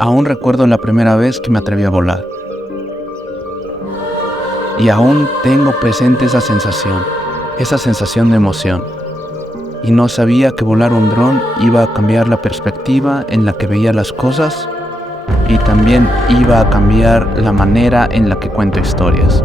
Aún recuerdo la primera vez que me atreví a volar. Y aún tengo presente esa sensación de emoción. Y no sabía que volar un dron iba a cambiar la perspectiva en la que veía las cosas y también iba a cambiar la manera en la que cuento historias.